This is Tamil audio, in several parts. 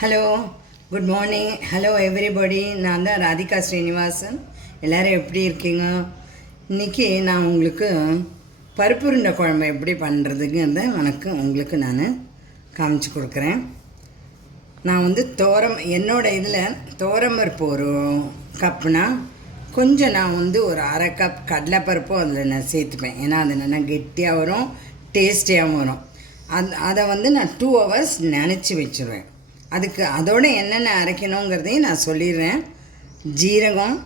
Hello good morning hello everybody நான் தான் ராதிகா ஸ்ரீனிவாசன். எல்லோரும் எப்படி இருக்கீங்க? இன்றைக்கி நான் உங்களுக்கு பருப்பு உருண்டை குழம்பு எப்படி பண்ணுறதுங்கிறத உனக்கு உங்களுக்கு நான் காமிச்சு கொடுக்குறேன். நான் வந்து தோரம் என்னோடய இதில் தோரம்பருப்பு ஒரு கப்புனா கொஞ்சம் நான் வந்து ஒரு அரை கப் கடலைப்பருப்பும் அதில் நான் சேர்த்துப்பேன். ஏன்னா அது நல்லா கெட்டியாக வரும் டேஸ்டியாகவும் வரும். அது அதை வந்து நான் டூ ஹவர்ஸ் நினச்சி வச்சுருவேன். அதுக்கு அதோட என்னென்ன அரைக்கணுங்கிறதையும் நான் சொல்லிடுறேன். ஜீரகம்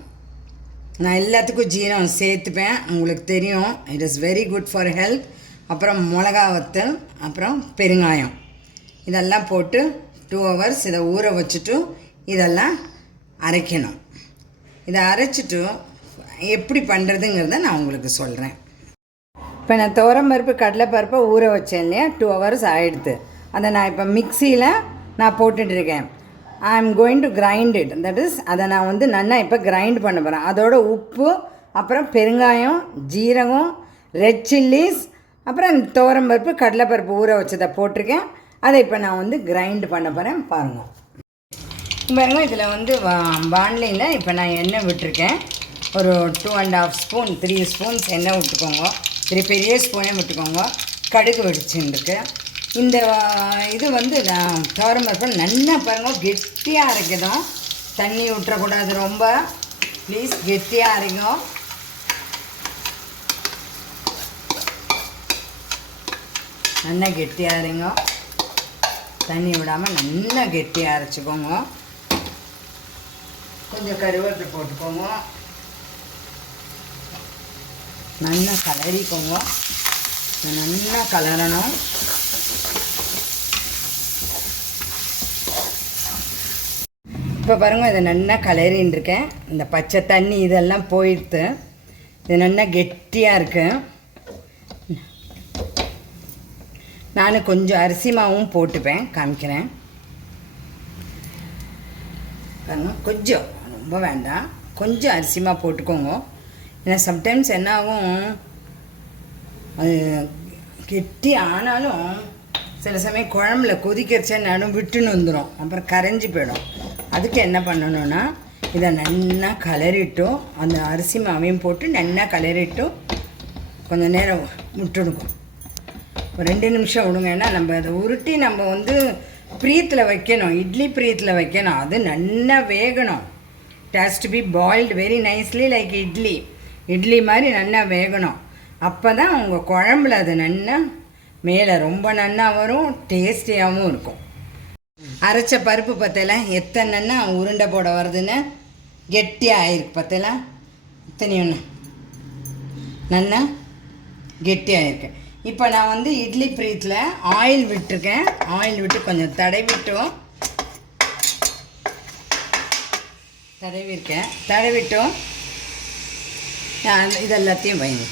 நான் எல்லாத்துக்கும் ஜீரகம் சேர்த்துப்பேன். உங்களுக்கு தெரியும் it is very good for health அப்புறம் மிளகா வத்தல் அப்புறம் பெருங்காயம். இதெல்லாம் போட்டு டூ ஹவர்ஸ் இதை ஊற வச்சுட்டு இதெல்லாம் அரைக்கணும். இதை அரைச்சிட்டு எப்படி பண்ணுறதுங்கிறத நான் உங்களுக்கு சொல்கிறேன் இப்போ நான் துவரம் பருப்பு கடலை கடலைப்பருப்பை ஊற வச்சேன் இல்லையா? டூ ஹவர்ஸ் ஆகிடுது அதை நான் இப்போ மிக்சியில் நான் போட்டுட்ருக்கேன் I am going to grind it that is அதை நான் வந்து நல்லா இப்போ கிரைண்ட் பண்ண போகிறேன் அதோட உப்பு அப்புறம் பெருங்காயம் ஜீரகம் ரெட் சில்லிஸ் அப்புறம் துவரம்பருப்பு கடலைப்பருப்பு ஊற வச்சதை போட்டிருக்கேன். அதை இப்போ நான் வந்து கிரைண்ட் பண்ண போகிறேன் பாருங்கள் பாருங்க இதில் வந்து வான்லியில் இப்போ நான் எண்ணெய் விட்டுருக்கேன். ஒரு two and half spoon three spoons எண்ணெய் விட்டுக்கோங்க. த்ரீ பெரிய ஸ்பூனே விட்டுக்கோங்க. கடுகு வெடிச்சுருக்கு இந்த இது வந்து நான் துவரம்பருப்பு நல்லா பாருங்கள் கெட்டியாக அரைக்கணும். தண்ணி விட்டுறக்கூடாது ரொம்ப. ப்ளீஸ் கெட்டியாக அரைக்கும் நல்லா கெட்டியாக அரைங்க. தண்ணி விடாமல் நல்லா கெட்டியாக அரைச்சிக்கோங்க. கொஞ்சம் கருவேப்பிலை போட்டுக்கோங்க. நல்லா கலரிக்கோங்க. நல்லா கலரணும். இப்போ பாருங்கள் இதை நல்லா கலரின்னு இருக்கேன் இந்த பச்சை தண்ணி இதெல்லாம் போயிடுத்து இது நல்லா கெட்டியாக இருக்கு. நான் கொஞ்சம் அரிசி மாவும் போட்டுப்பேன் காமிக்கிறேன். பாருங்க கொஞ்சம். ரொம்ப வேண்டாம். கொஞ்சம் அரிசி மாவு போட்டுக்கோங்க. ஏன்னா சம்டைம்ஸ் என்ன ஆகும் அது கெட்டி ஆனாலும் சில சமயம் குழம்புல கொதிக்கிறச்ச நடும் விட்டுன்னு வந்துடும் அப்புறம் கரைஞ்சி போயிடும். அதுக்கு என்ன பண்ணணும்னா இதை நல்லா கலரிட்டும் அந்த அரிசி மாவையும் போட்டு நல்லா கலரிட்டும் கொஞ்சம் நேரம் விட்டுடுக்கும் ஒரு ரெண்டு நிமிஷம் விடுங்க. ஏன்னா நம்ம அதை உருட்டி நம்ம வந்து ப்ரீத்தில் வைக்கணும். இட்லி ப்ரீத்தில் வைக்கணும். அது நல்லா வேகணும். Taste be boiled very nicely like idli. Idli மாதிரி நல்லா வேகணும். அப்போ தான் உங்கள் குழம்புல அது நல்லா மேலே ரொம்ப நன்னா வரும் டேஸ்டியாகவும் இருக்கும். அரைச்ச பருப்பு பத்தலை எத்தனை நன்னா உருண்டை போட வருதுன்னு கெட்டியாக ஆயிருக்கு பத்தல. இத்தனை ஒன்று நல்லா கெட்டியாக இருக்கு. இப்போ நான் வந்து இட்லி பிரீத்தில் ஆயில் விட்டுருக்கேன். ஆயில் விட்டு கொஞ்சம் தடவிட்டோம். தடவிருக்கேன். தடவிட்டோம். நான் இது எல்லாத்தையும் வைங்க.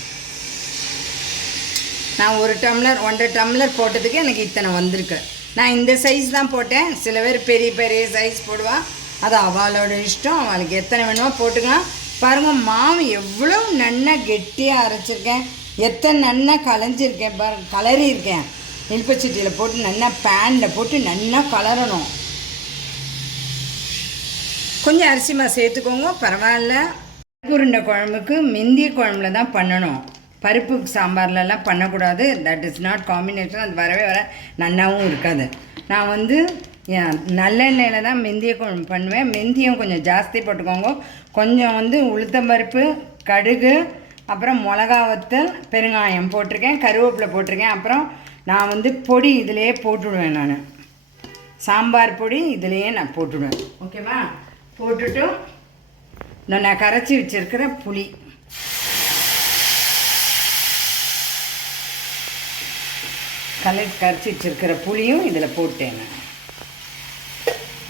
நான் ஒரு டம்ளர் ஒன்றரை டம்ளர் போட்டதுக்கு எனக்கு இத்தனை வந்திருக்கு. நான் இந்த சைஸ் தான் போட்டேன். சில பேர் பெரிய பெரிய சைஸ் போடுவாள் அது அவளோட இஷ்டம். அவளுக்கு எத்தனை வேணுமோ போட்டுக்கலாம். பாருங்கள் மாவு எவ்வளோ நன்னா கெட்டியாக அரைச்சிருக்கேன். எத்தனை நன்னா கலைஞ்சிருக்கேன் பாரு கலறியிருக்கேன் இருக்கேன். இல்பச்சட்டியில் போட்டு நல்லா பேனில் போட்டு நல்லா கலரணும் கொஞ்சம் அரிசிமா சேர்த்துக்கோங்க பரவாயில்ல. உருண்டை குழம்புக்கு மெந்திய குழம்புல தான் பண்ணணும். பருப்பு சாம்பார்லலாம் பண்ணக்கூடாது. தட் இஸ் நாட் காம்பினேஷன் அது வரவே வர நல்லாவும் இருக்காது. நான் வந்து ஏன், நல்லெண்ணெயில் தான் மெந்திய குழம்பு பண்ணுவேன். மெந்தியம் கொஞ்சம் ஜாஸ்தி போட்டுக்கோங்க. கொஞ்சம் வந்து உளுத்தம்பருப்பு கடுகு அப்புறம் மிளகா வத்தல் பெருங்காயம் போட்டிருக்கேன். கருவேப்பிலை போட்டிருக்கேன். அப்புறம் நான் வந்து பொடி இதிலையே போட்டுடுவேன் நான். சாம்பார் பொடி இதிலையே நான் போட்டுடுவேன். ஓகேவா போட்டுட்டு நான் கரைச்சி வச்சிருக்கிற புளி. கலை கரைச்சி வச்சுருக்கிற புளியும் இதில் போட்டேன்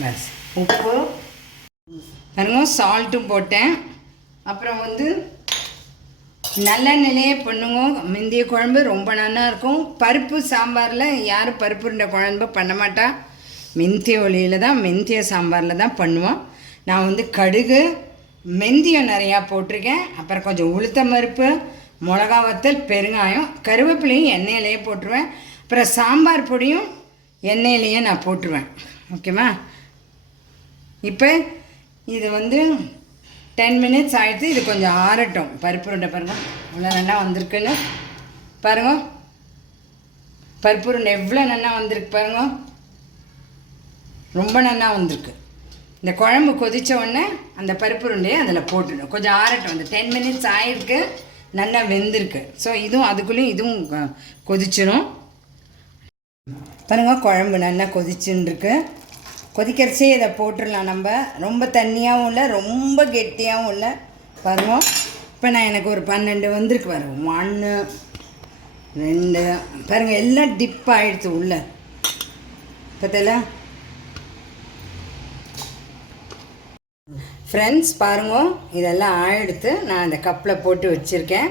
பஸ். உப்பு பாருங்க சால்ட்டும் போட்டேன். அப்புறம் வந்து நல்லெண்ணெயிலே பண்ணுங்க. முந்திய குழம்பு ரொம்ப நல்லா இருக்கும். பருப்பு சாம்பாரில் யாரும் பருப்பு குழம்பு பண்ண மாட்டா. மெந்திய ஒளியில் தான் மெந்திய சாம்பாரில் தான் பண்ணுவோம். நான் வந்து கடுகு மெந்தியம் நிறையா போட்டிருக்கேன். அப்புறம் கொஞ்சம் உளுத்தம் பருப்பு மிளகா வத்தல் பெருங்காயம் கருவேப்பிலையும் எண்ணெயிலேயே போட்டுருவேன். அப்புறம் சாம்பார் பொடியும் எண்ணெயிலேயே நான் போட்டுருவேன். ஓகேவா? இப்போ இது வந்து டென் மினிட்ஸ் ஆகிடுது இது கொஞ்சம் ஆறட்டும். பருப்பு உருண்டை பாருங்க. இவ்வளோ நல்லா வந்திருக்குன்னு. பாருங்க. பருப்பு உருண்டை எவ்வளோ நல்லா வந்திருக்கு பாருங்க. ரொம்ப நல்லா வந்திருக்கு. இந்த குழம்பு கொதித்த உடனே அந்த பருப்பு உருண்டையை அதில் போட்டுடும் கொஞ்சம் ஆறட்டும். அந்த டென் மினிட்ஸ் ஆகிருக்கு நல்லா வெந்திருக்கு. ஸோ இதுவும் அதுக்குள்ளேயும் இதுவும் கொ- பாருங்கள் குழம்பு நல்லா கொதிச்சுன்னு கொதிக்கிறச்சே இதை போட்டுடலாம் நம்ம. ரொம்ப தண்ணியாகவும் இல்லை ரொம்ப கெட்டியாகவும் இல்லை. பாருங்க இப்போ நான் எனக்கு ஒரு பன்னெண்டு வந்திருக்கு பாருங்க. ஒன்று ரெண்டு பாருங்கள் எல்லாம் டிப் ஆகிடுச்சு உள்ள. பார்த்தல ஃப்ரெண்ட்ஸ் பாருங்க இதெல்லாம் ஆயிடுத்து நான் இந்த கப்பில் போட்டு வச்சுருக்கேன்.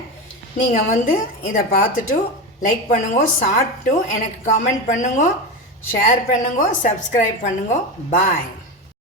நீங்கள் வந்து இதை பார்த்துட்டு லைக் பண்ணுங்க சாப்பிட்டு எனக்கு கமெண்ட் பண்ணுங்க ஷேர் பண்ணுங்க சப்ஸ்கிரைப் பண்ணுங்க. பாய்